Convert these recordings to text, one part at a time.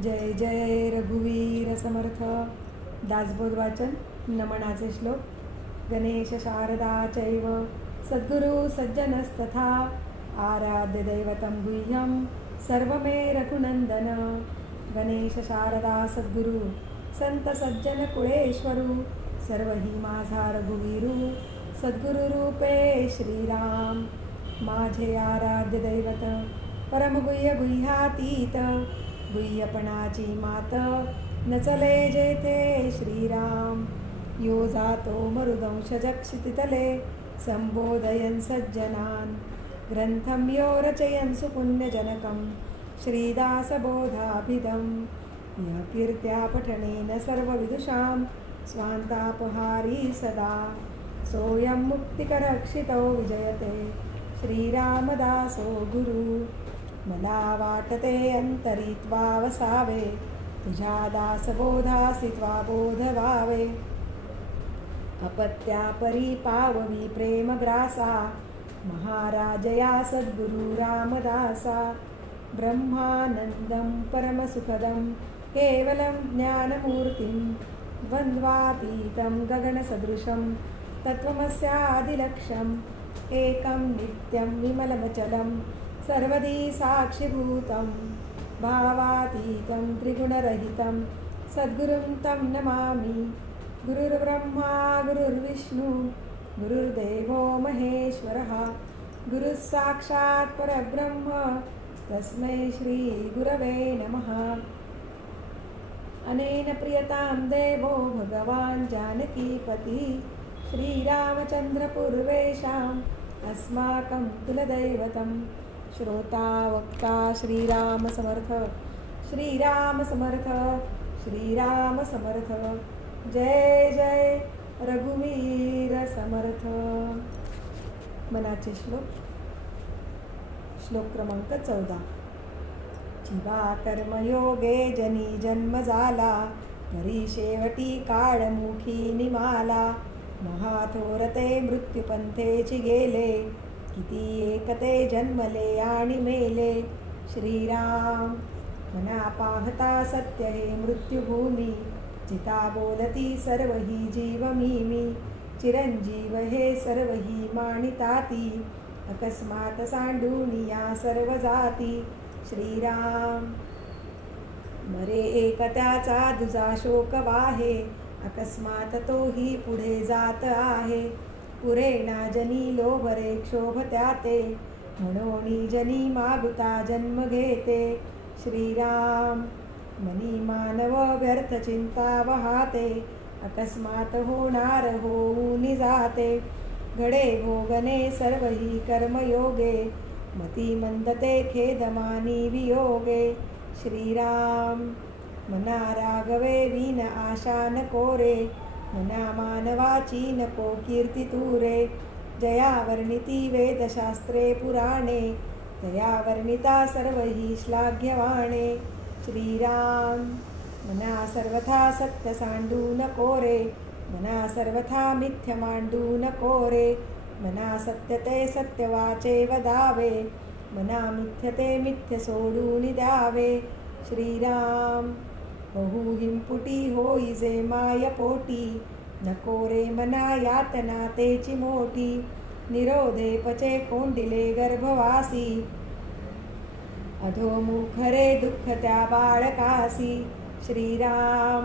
जय जय रघुवीर समर्थ. दासबोध वाचन. नमनाचे श्लोक. गणेश शारदा चैव सद्गुरु सज्जनस्तथा आराध्य दैवतं गुह्यं सर्वमे रघुनंदन. गणेश शारदा सद्गुरु संत सज्जन कुळेश्वरू सर्वही माझा रघुवीरू सद्गुरु रूपे श्रीराम. माझे आराध्य दैवत परमगुह्य गुह्यातीत गुह्यपणाची मात नचले जेथे श्रीराम. यो जातो मरुदंश जक्षितितले संबोधयन् सज्जनान् ग्रंथं यो रचयन् सुपुण्यजनकं श्रीदासबोधाभिधं. यः कीर्त्या पठनेन सर्वविदुषां स्वान्तापहारी सदा सोऽयं मुक्तिकरक्षितो विजयते श्रीरामदासो गुरु. मला वाटते अंतरित्वा वसावे तुझ्या दासबोधासी त्वा बोध व्हावे. अपत्या परी पाववी प्रेमग्रासा महाराजया सद्गुरु रामदासा. ब्रह्मानंदं परमसुखदं केवलं ज्ञानमूर्तिं द्वन्द्वातीतं गगनसदृशं तत्त्वमस्यादिलक्ष्यम् एकं नित्यं विमलमचलं सर्वदी साक्षिभूतं भावातीतं त्रिगुणरहितं सद्गुरुं तं नमामि. गुरुर्ब्रह्मा गुरुर्विष्णु गुरुर्देवो महेश्वरः गुरुः साक्षात् परब्रह्म तस्मै श्री गुरवे नमः. अनेन प्रियतां देवो भगवान् जानकीपति श्रीरामचन्द्र पूर्वेषाम् अस्माकं कुलदैवतं. श्रोता वक्ता श्रीराम समर्थ श्रीराम समर्थ श्रीराम समर्थ. जय जय रघुवीर समर्थ. मनाचे श्लोक. श्लोक क्रमांक 14. जीवा कर्मयोगे जनी जन्म झाला परी शेवटी काळमुखी निमाला. महाथोरते मृत्युपंथेची गेले किती एकते जन्मले आणि मेले. श्रीराम मना पाहता सत्य हे मृत्युभूमी जिता बोलती सर्व ही जीव मी. चिरंजीव हे सर्व ही मानिताती अकस्मात सांडून या सर्व जाती. श्रीराम मरे एक त्याचा दुजा शोक वाहे अकस्मात तोही पुढे जात आहे. पुरे ना जनी लोभरे क्षोभ त्याते म्हणून जनी मागुता जन्म घेते. श्रीराम मनी मानव व्यर्थ चिंता वहाते अकस्मात होणार होऊन जाते. घडे भोगणे सर्व ही कर्मयोगे मती मंदते खेदमानी वियोगे. श्रीराम मना रागवे विन आशा नको रे मना मानवाची नको कीर्ती तुरे. जया वर्णिती वेदशास्त्रे पुराणे तया वर्णिता सर्व ही श्लाघ्यवाणे. श्रीराम मना सर्वथा सत्य सांडू नको रे मना सर्वथा मिथ्य मांडू नको रे. मना सत्य ते सत्य वाचे वदावे मना मिथ्य ते मिथ्य सोडून द्यावे. श्रीराम बहु हिंपुटी होई जे माय पोटी नको रे मना यातना तेची मोठी. निरोधे पचे कोंडिले गर्भवासी अधोमुख रे दुःख त्या बाळकासी. श्रीराम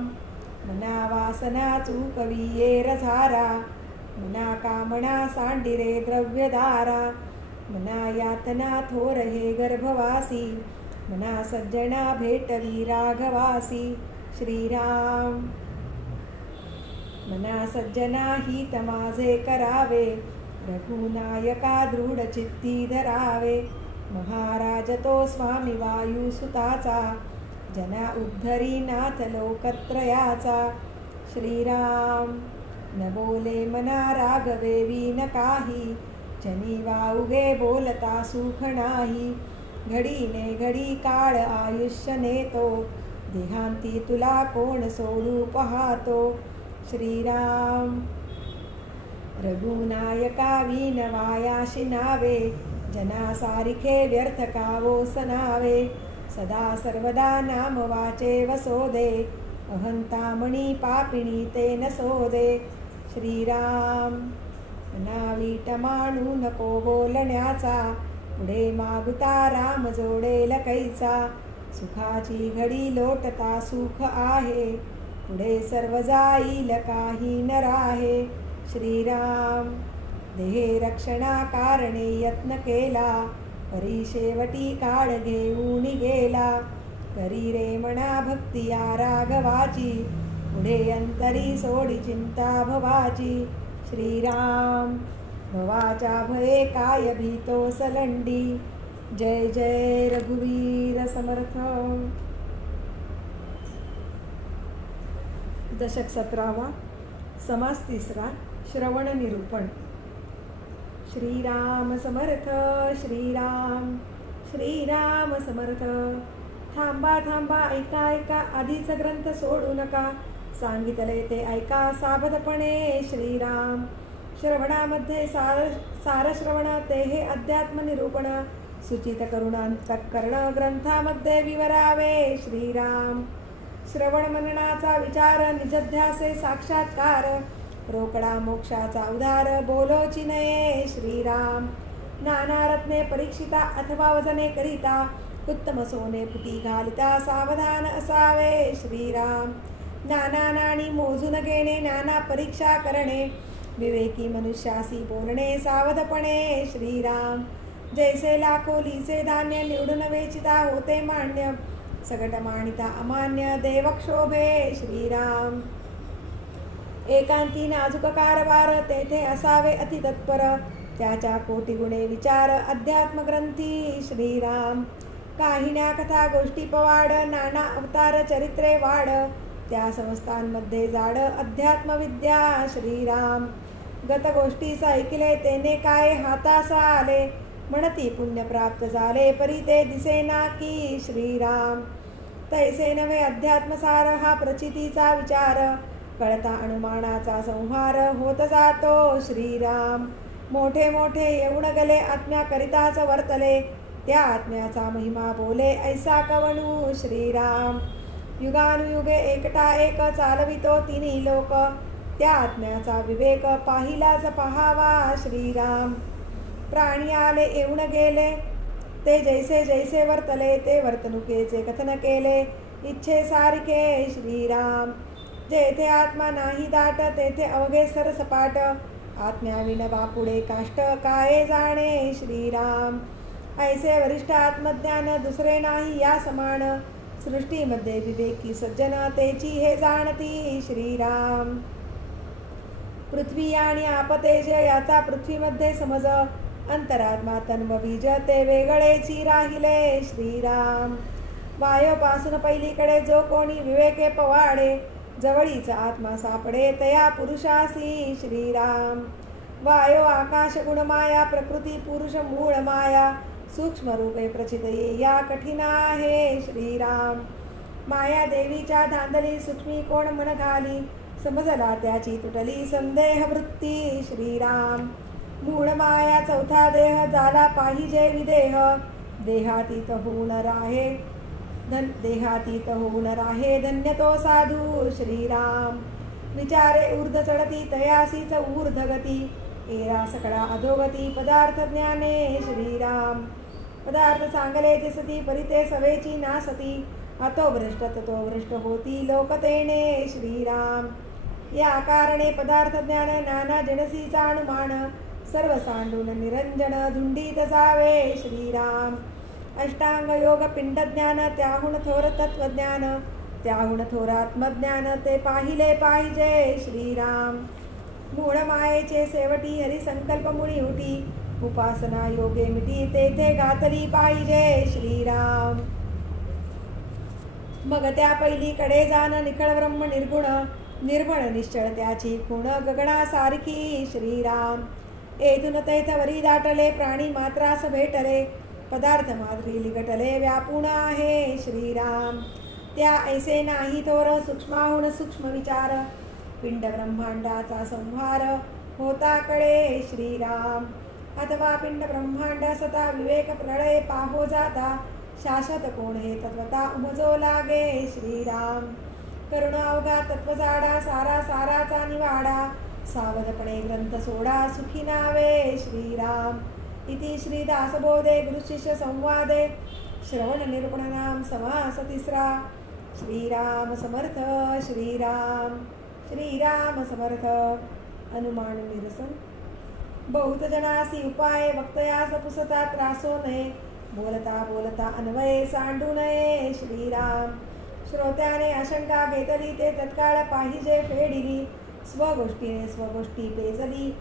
मना वासना चुकवी येर झारा मना कामना सांडिरे द्रव्यदारा. मना यातना थोर हे गर्भवासी मना सज्जना भेटवी राघवासी. श्रीराम मना सज्जना हित माझे करावे रघुनायका दृढ चित्ती धरावे. महाराज तो स्वामी वायुसुताचा जना उद्धरी नाथ लोकत्रयाचा. श्रीराम न बोले मना राघवे विन काही जनी वाउगे बोलता सुख नाही. घडीने घडी काळ आयुष्य नेतो देहांती तुला कोण सोडू पाहतो. श्रीराम रघुनायका विन वायाशी नावे जना सारिखे व्यर्थ कावो सनावे. सदा सर्वदा नाम वाचे वसोदे अहंतामणी पापिणी ते नसोदे श्रीराम नावीट मानू नको बोलण्याचा पुढे मागुता राम जोडेल कैचा सुखाची घडी लोटता सुख आहे पुढे सर्व जाईल काही न राहे श्रीराम देहे रक्षणा कारणे यत्न केला परी शेवटी काळ घेऊन गेला करी रे म्हणा भक्ती या राघवाची पुढे अंतरी सोडी चिंता भवाची श्रीराम भवाच्या भये काय भीतो सलंडी जय जय रघुवीर समर्थ। दशक 17वा समास 3रा श्रवण निरूपण। श्रीराम समर्थ श्रीराम श्रीराम समर्थ। थांबा थांबा ऐका ऐका आधीच ग्रंथ सोडू नका सांगितले ते ऐका सावधपणे श्रीराम। श्रवणामध्ये सार श्रवण ते हे अध्यात्म निरूपण सूचित करून अंतःकरण ग्रंथामध्ये विवरावे श्रीराम। श्रवण मननाचा विचार निजध्यासे साक्षात्कार रोकडा मोक्षाचा उद्धार बोलोची नये श्रीराम। नाना रत्ने परीक्षिता अथवा वजने करिता उत्तम सोने पुटी घालिता सावधान असावे श्रीराम। नाना नाणी मोजून घेणे नाना परीक्षा करणे विवेकी मनुष्यासी बोलणे सावधपणे श्रीराम। जैसे लाखो लीचे धान्य निवडून वेचिता होते मान्य सगट मानिता अमान्य देवक्षोभे श्रीराम। एकांती नाजुक कारभार तेथे असावे अति तत्पर त्याच्या कोटी गुणे विचार अध्यात्म ग्रंथी श्रीराम। काहिन्या कथा गोष्टी पवाड नाना अवतार चरित्रे वाढ त्या संस्थांमध्ये जाड अध्यात्म विद्या श्रीराम। गत गोष्टीस ऐकिले तेने काय हातास आले म्हणती पुण्य प्राप्त झाले परी ते दिसेना की श्रीराम। तैसे नवे अध्यात्मसार हा प्रचितीचा विचार कळता अनुमानाचा संहार होत जातो श्रीराम। मोठे मोठे येऊन गले आत्म्याकरिताच वर्तले त्या आत्म्याचा महिमा बोले ऐसा कवणू श्रीराम। युगानुयुगे एकटा एक चालवितो तिन्ही लोक त्या आत्म्याचा विवेक पाहिलाच पहावा श्रीराम। प्राणी आले येऊन गेले ते जैसे जैसे वर्तले ते वर्तणुकीचे कथन केले इच्छे सारखे श्रीराम। जेथे आत्मा नाही दाट तेथे अवघे सरसपाट आत्म्याविन बापुडे काष्ट काय जाणे श्रीराम। ऐसे वरिष्ठ आत्मज्ञान दुसरे नाही या समान सृष्टीमध्ये विवेकी सज्जन तेची हे जाणती श्रीराम। पृथ्वी आणि आपतेज याचा पृथ्वीमध्ये समज अंतरात्मा तन्म बीज ते वेगळेची राहिले श्रीराम। वायोपासून पहिलीकडे जो कोणी विवेके पवाडे जवळीच आत्मा सापडे तया पुरुषासी श्रीराम। वायो आकाश गुणमाया प्रकृती पुरुष मूळ माया सूक्ष्म रूपे प्रचित या कठीण आहे श्रीराम। माया देवीच्या धांदली सूक्ष्मी कोण मन घाली समजला त्याची तुटली संदेह वृत्ती श्रीराम। मूळ माया चौथा देह झाला पाहिजे विदेह देहातीत होऊन राहे धन्य तो साधू श्रीराम। विचारे ऊर्ध्व चढती तयासीच ऊर्ध्व गती एरा सकळा अधोगती पदार्थ ज्ञाने श्रीराम। पदार्थ चांगले दिसती परिते सवेची नासती अतो भ्रष्ट ततो भ्रष्ट होती लोकतेने श्रीराम। या कारणे पदार्थ ज्ञान नाना जनसीचा अनुमान सर्व सांडून निरंजन धुंडीत जावे श्रीराम। अष्टांग योग पिंड ज्ञान त्याहून थोर तत्वज्ञान त्याहून थोर आत्मज्ञान ते पाहिले पाहिजे श्रीराम। मूळ मायेचे सेवटी हरिसंकल्प मुळी उठी उपासना योगे मिटी तेथे घातली पाहिजे श्रीराम। मग त्या पहिलीकडे जाण निखळ ब्रह्म निर्गुण निर्मळ निश्चळ त्याची खूण गगनासारखी श्रीराम। येथून तैथवरी दाटले प्राणी मात्रास भेटले पदार्थ मात्री लिगटले व्यापून आहे श्रीराम। त्या ऐसे नाही थोर सूक्ष्माहून सूक्ष्म विचार पिंड ब्रह्मांडाचा संहार होता कळे श्रीराम। अथवा पिंड ब्रह्मांड सता विवेक प्रलय पाहो जाता शाश्वत कोण हे तत्वता उमजो लागे श्रीराम. करुण अवघा तत्वजाडा सारा साराचा निवाडा. सावधपणे ग्रंथ सोडा सुखी नावे श्रीराम. इति श्री दासबोधे गुरुशिष्य संवादे श्रवण निरूपण नाम समास तिसरा. श्रीराम समर्थ. श्रीराम श्रीराम समर्थ. अनुमान निरसन. बहुत जनासी उपाय वक्तयास पुसता त्रासो नये. बोलता बोलता अन्वये सांडू नये श्रीराम. श्रोत्याने आशंका घेतली ते तत्काळ पाहिजे फेडिली. स्वगोष्टीने स्वगोष्टी पेजली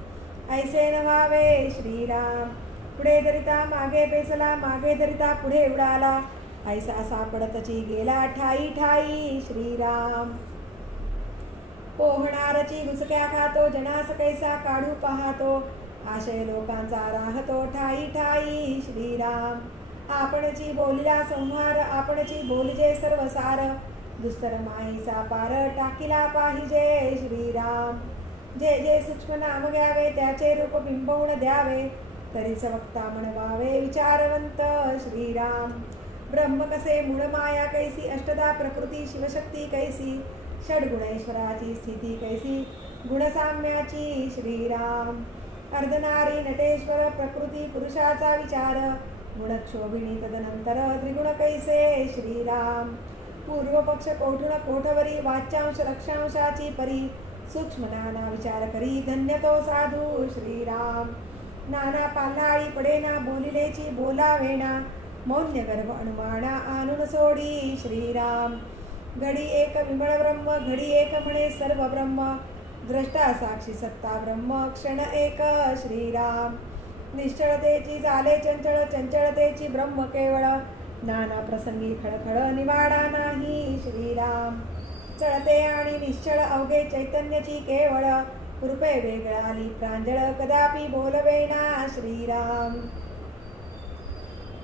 ऐसे न व्हावे श्रीराम. पुढे धरिता मागे पेचला मागे धरिता पुढे उडाला. ऐसा सापडतची गेला ठाई ठाई श्रीराम. पोहणारची घुसक्या खातो जनास कैसा काढू पाहतो. आशय लोकांचा राहतो ठाई ठाई श्रीराम. आपणची बोलिला संहार आपणची बोलजे सर्वसार. दुस्तर माईचा पार टाकिला पाहिजे श्रीराम. जे जे सूक्ष्म नाम घ्यावे त्याचे रूप बिंबवून द्यावे. तरीच वक्ता म्हणवावे विचारवंत श्रीराम. ब्रह्म कसे मूळ माया कैसी अष्टदा प्रकृती शिवशक्ती कैसी. षड्गुणेश्वराची स्थिती कैसी गुणसाम्याची श्रीराम. अर्धनारी नटेश्वर प्रकृती पुरुषाचा विचार. गुणक्षोभिणी तदनंतर त्रिगुण कैसे श्रीराम. पूर्व पक्ष कोठुण कोठवरी वाच्यांश रक्षांशाची परी. सूक्ष्म नाना विचार करी धन्य तो साधू श्रीराम. नाना पाल्हाळी पडेना बोलिलेची बोलावेना. मौन्य गर्भ अनुमाना आणून सोडी श्रीराम. घडी एक विमळ ब्रह्म घडी एक म्हणे सर्व ब्रह्म. द्रष्टा साक्षी सत्ता ब्रह्म क्षण एक श्रीराम. निश्चळतेची झाले चंचळ चंचळतेची ब्रह्म केवळ. नाना प्रसंगी खळखळ निवाडा नाही श्रीराम. चळते आणि निश्चळ अवघे चैतन्याची केवळ. रूपे वेगळाली प्रांजळ कदापि बोलवेना श्रीराम.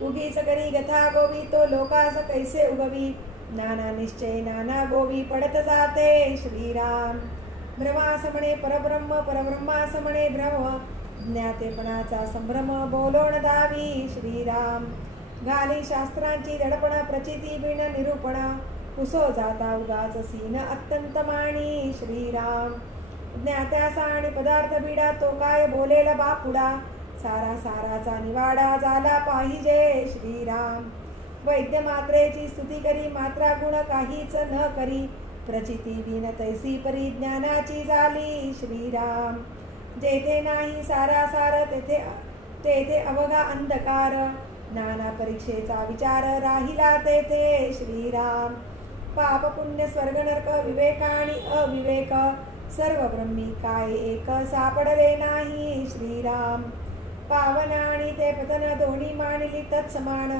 उगीच करी गथा गोवी तो लोकास कैसे उगवी. नाना निश्चय नाना गोवी पडत जाते श्रीराम. भ्रमास म्हणे परब्रह्म परब्रह्मास म्हणे भ्रम. ज्ञातेपणाचा संभ्रम बोलोण दावी श्रीराम. घाली शास्त्रांची दडपण प्रचिती बिन निरूपण. पुसो जाता उगाच सीन अत्यंत माणी श्रीराम. ज्ञात्यासा आणि पदार्थ बिडा तो काय बोलेल बापुडा. सारा साराचा निवाडा झाला पाहिजे श्रीराम. वैद्य मात्रेची स्तुती करी मात्रा गुण काहीच न करी. प्रचिती बिन तैसी परी ज्ञानाची झाली श्रीराम. जेथे नाही सारा सार तेथे तेथे अवघा अंधकार. नाना परीक्षेचा विचार राहिला तेथे श्रीराम. पाप पुण्य स्वर्ग नरक विवेक आणि अविवेक. सर्व ब्रह्मी काय एक सापडले नाही श्रीराम. पावन आणि ते पतन दोन्ही मांडली तत्समान.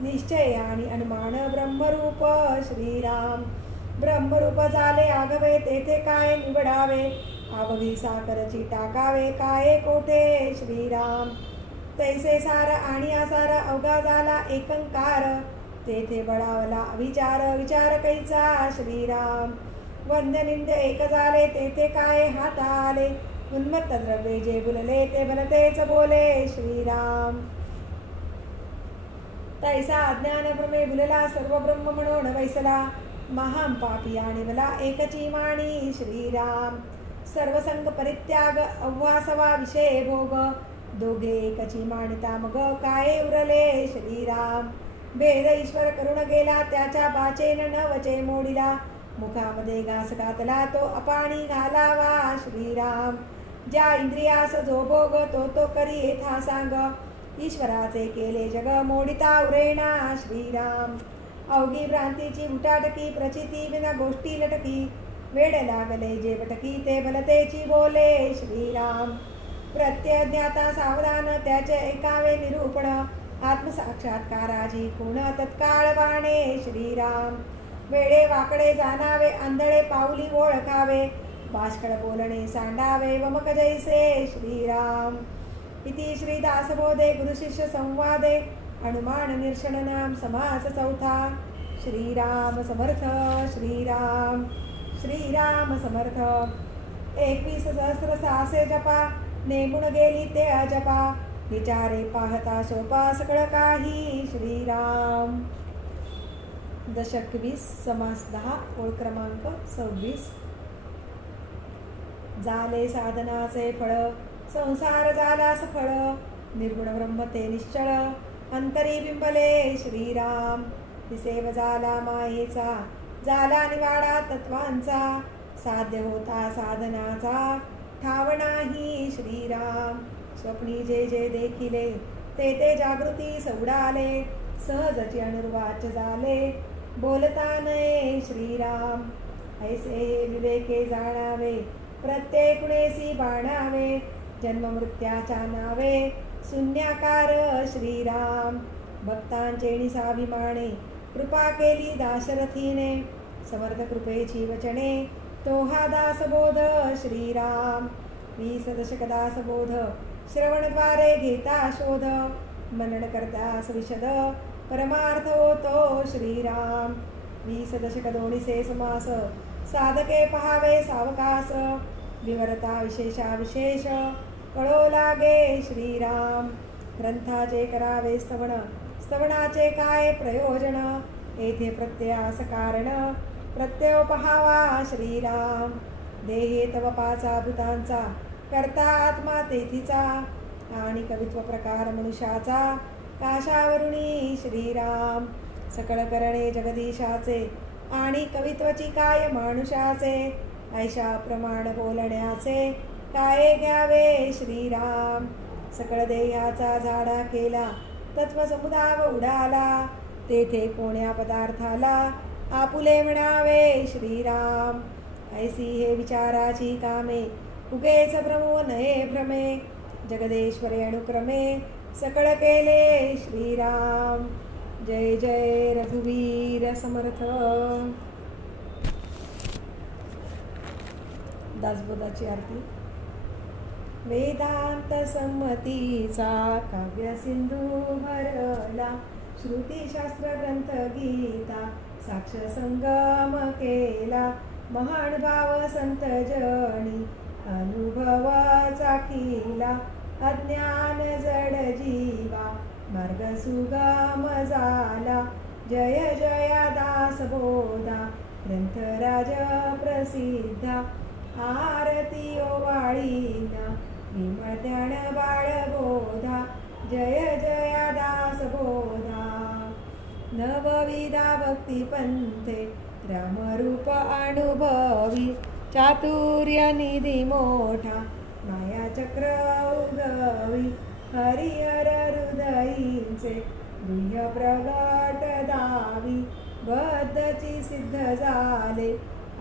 निश्चय आणि अनुमान ब्रह्मरूप श्रीराम. ब्रह्मरूप झाले आगवे तेथे काय निवडावे. अवघी साखरची टाकावे काय कोठे श्रीराम. तैसे सार आणि आसार अवघा झाला एकंकार. तेथे बळावला विचार विचार कैचा श्रीराम. वंद्य निंद एक झाले तेथे काय हाता आले. उन्मत्त द्रव्ये जे बुलले ते भलतेच बोले श्रीराम. तैसा अज्ञान भ्रमे बुलला सर्व ब्रह्म म्हणून वैसला. महाम पापी आणि मला एकची माणी श्रीराम. सर्वसंग परित्याग अव्वासवा विषय भोग. दोघे एकची मानिता मग काय उरले श्रीराम. भेद ईश्वर करुण गेला त्याच्या बाचेन न वचे मोडिला. मुखामध्ये घास घातला तो अपाणी घालावा श्रीराम. ज्या इंद्रियास जो भोग तो करी येथा सांग. ईश्वराचे केले जग मोडिता उरेना श्रीराम. अवघी भ्रांतीची उटाटकी प्रचिती विना गोष्टी लटकी. वेड लागले जे भटकी ते भलतेची बोले श्रीराम. प्रत्यज्ञाता सावधान त्याचे ऐकावे निरूपण. आत्मसाक्षात्काराची खूण तत्काळ वाणे श्रीराम. वेडे वाकडे जाणावे आंधळे पाऊली ओळखावे. भाष्कळ बोलणे सांडावे वमक जैसे श्रीराम. इति श्री दासबोधे गुरुशिष्य संवादे अनुमान निरसन नाम समास चौथा. श्रीराम समर्थ. श्रीराम श्रीराम समर्थ. 21 सहस्र 600 जपा नेमून गेली ते अजपा. विचारे पाहता सोपा सकळ काही श्रीराम. दशक 20 समास 10 ओळ क्रमांक 26. झाले साधनाचे फळ संसार झाला सफळ, निर्गुण ब्रह्म ते निश्चळ अंतरी बिंबले श्रीराम. दिसेव झाला मायेचा झाला निवाडा तत्वांचा, साध्य होता साधनाचा ठाव नाही श्रीराम. स्वप्नी जे जे देखिले ते ते जागृती सौडाले, सहजची अनुर्वाच झाले बोलता नये श्रीराम. ऐसे हे विवेके जाणावे प्रत्येक गुणेसी बाणावे, जन्म मृत्याच्या नावे शून्याकार श्रीराम. भक्तांचे निसाभिमाने कृपा केली दाशरथीने, समर्थ कृपेची वचने तो हा दासबोध श्रीराम. 20 दशक दासबोध श्रवणद्वारे घेता शोध, मनन करतास विशद परमार्थ होतो श्रीराम. 20 दशक दोन्हीचे समास साधके पहावे सावकास, विवरता विशेषा विशेष कळो लागे श्रीराम. ग्रंथाचे करावे स्तवन स्तवनाचे काय प्रयोजन, येथे प्रत्ययास कारण प्रत्यय पहावा श्रीराम. देहे तव पाचा भूतांचा करता आत्मा तेथीचा, आणि कवित्व प्रकार मनुष्याचा काशावरुणी श्रीराम. सकळ करणे जगदीशाचे आणि कवित्वची काय मानुषाचे, ऐशा प्रमाण बोलण्याचे काय घ्यावे श्रीराम. सकळ देहाचा झाडा केला तत्व समुदाव उडाला, तेथे कोण्या पदार्थाला आपुले म्हणावे श्रीराम. ऐसी हे विचाराची कामे उगेच भ्रमो नये भ्रमे, जगदेश्वरे अनुक्रमे सकळ केले श्रीराम. जय जय रघुवीर समर्थ. दासबोधाची आरती. वेदांत संमतीचा काव्य सिंधू भरला, श्रुतीशास्त्र ग्रंथ गीता साक्ष संगम केला. महानुभाव संत जणी अनुभवाचा खिला, अज्ञान जड जीवा मार्ग सुगम झाला. जय जया दासबोधा ग्रंथराज प्रसिद्धा, आरती ओवाळीना विमळ ज्ञान बाळबोधा. जय जया दासबोधा. नवविधा भक्ती पंथे रामरूप अनुभवी, चातुर्य निधी मोठा माया चक्र उगवी. हरिहर हृदयींचे गुह्य प्रगट दावी, बद्धची सिद्ध झाले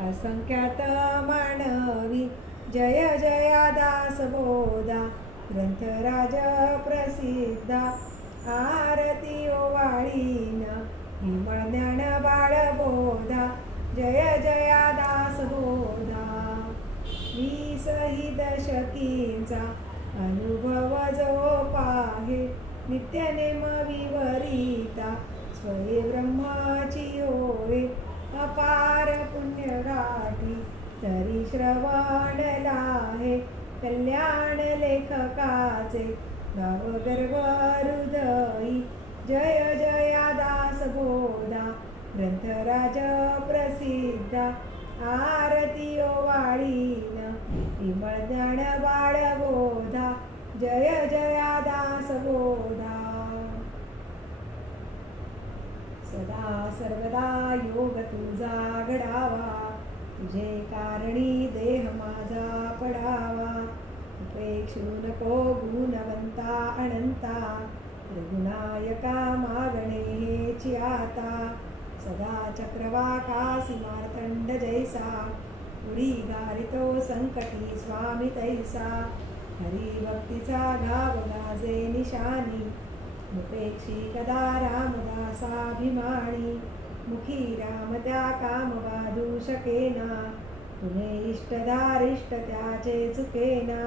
असंख्यात मानवी. जय जया दासबोधा ग्रंथराज प्रसिद्धा, आरती ओवाळीन विमळ ज्ञान बाळबोधा. जय जया दासबोधा. 20 ही दशकींचा अनुभव जो पाहे, नित्यनेम विवरिता स्वये ब्रह्माची होय. अपार पुण्य गाठी तरी श्रवण लाहे, कल्याण लेखकाचे गाव गर्भ हृदयी. जय जया दासबोधा ग्रंथराज प्रसिद्धा, आरती ओवाळीन विमळ ज्ञान बाळबोधा. जय जया दासबोधा. सदा सर्वदा योग तुझा घडावा, तुझे कारणी देह माझा पडावा. उपेक्षू नको गुणवंता अनंता, रघुनायका मागणे हेची आता. सदा चक्रवाकासी मार्तंड जैसा, उडी गारितो संकटी स्वामी तैसा. हरिभक्तीचा गाव गाजे निशानी, मुपेक्षी कदा रामदासाभिमानी. मुखी राम त्या काम वादू शकेना, पुणे इष्टदारिष्ट त्याचे चुकेना.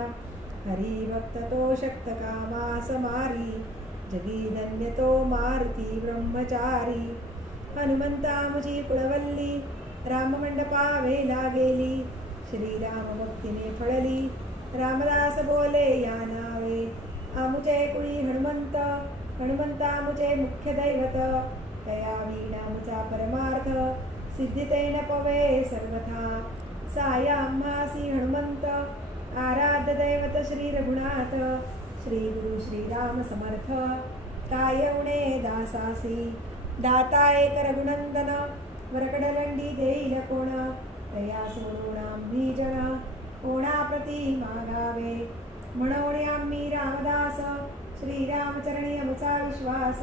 हरिभक्त तो शक्त कामास मारी, जगी धन्य तो मारुती ब्रह्मचारी. हनुमंता मुझी कुळवल्ली, राममंडपा वेला गेली. श्रीराम भक्तीने फळली, रामदास बोले या नावे. आमुचे कुळी हनुमंत, हनुमंता मुचे मुख्य दैवत, तया वीणा मुचा परमार्थ, सिद्धितेन पवे सर्वथा. साय आम्हासी हनुमंत, आराध्य दैवत श्री रघुनाथ, श्री गुरु श्रीराम समर्थ, काय उणे दासासी. दाता एक रघुनंदन, वरकडलंडी देईल कोण, तया सोडून आम्ही जन, कोणाप्रती मागावे. म्हणून आम्ही रामदास, श्रीरामचरणी आमचा विश्वास,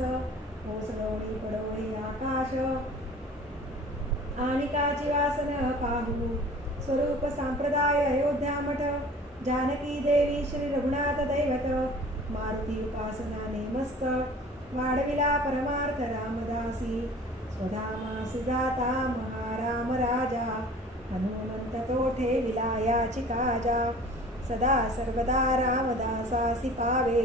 ओसडोळी पडोळी आकाश, आणिकाची वासन पाहू. स्वरूप संप्रदाय अयोध्या मठ, जानकी देवी श्री रघुनाथ दैवत, मारुती उपासना नेमस्त, वाढविला परमार्थ रामदासी. स्वधामासी जाता महाराम राजा, हनुमंत तो ठेविला याची काजा. सदा सर्वदा रामदासासी पावे,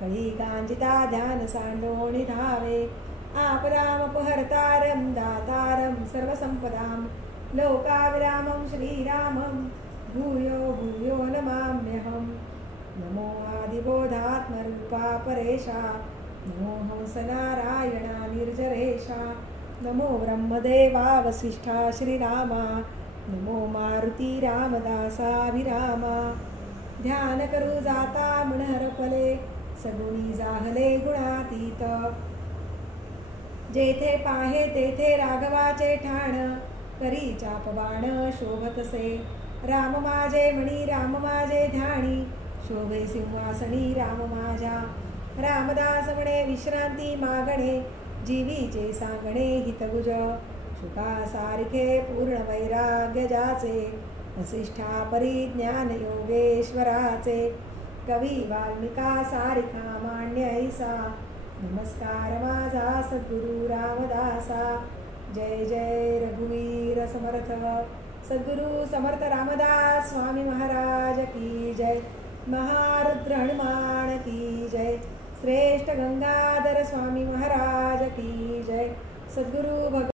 कळी गांजिता ध्यान सांडोणी धावे. आपदामपहर्तारं दातारं सर्वसंपदां, लोकाविरामं श्रीरामं भूयो भूयो नमाम्यहम्. नमो आदिबोधात्मरूपा परेशा, नमो हंसनारायणा निर्जरेशा, नमो ब्रह्मदेवा वसिष्ठा श्रीरामा, नमो मारुती रामदासाभिरामा. ध्यान करू जाता मन हरपले, सगुणी जाहले गुणातीत. जेथे पाहे तेथे राघवाचे ठाण, करी चापबाण शोभतसे. राम माझे मणी राम माझे ध्यानी, शोभे सिंहासनी राम माझ्या. रामदास म्हणे विश्रांती मागणे, जीवीचे सांगणे हितगुज. शुका सारिखे पूर्ण वैराग्य जाचे, वसिष्ठा परिज्ञान योगेश्वराचे. कवी वाल्मिका सारिखा मान्य ऐसा, नमस्कार माझा सद्गुरु रामदासा. जय जय रघुवीर समर्थ, सद्गुरु समर्थ रामदास स्वामी महाराज की जय. महारुद्र हनुमान की जय. श्रेष्ठ गंगाधर स्वामी महाराज की जय. सद्गुरु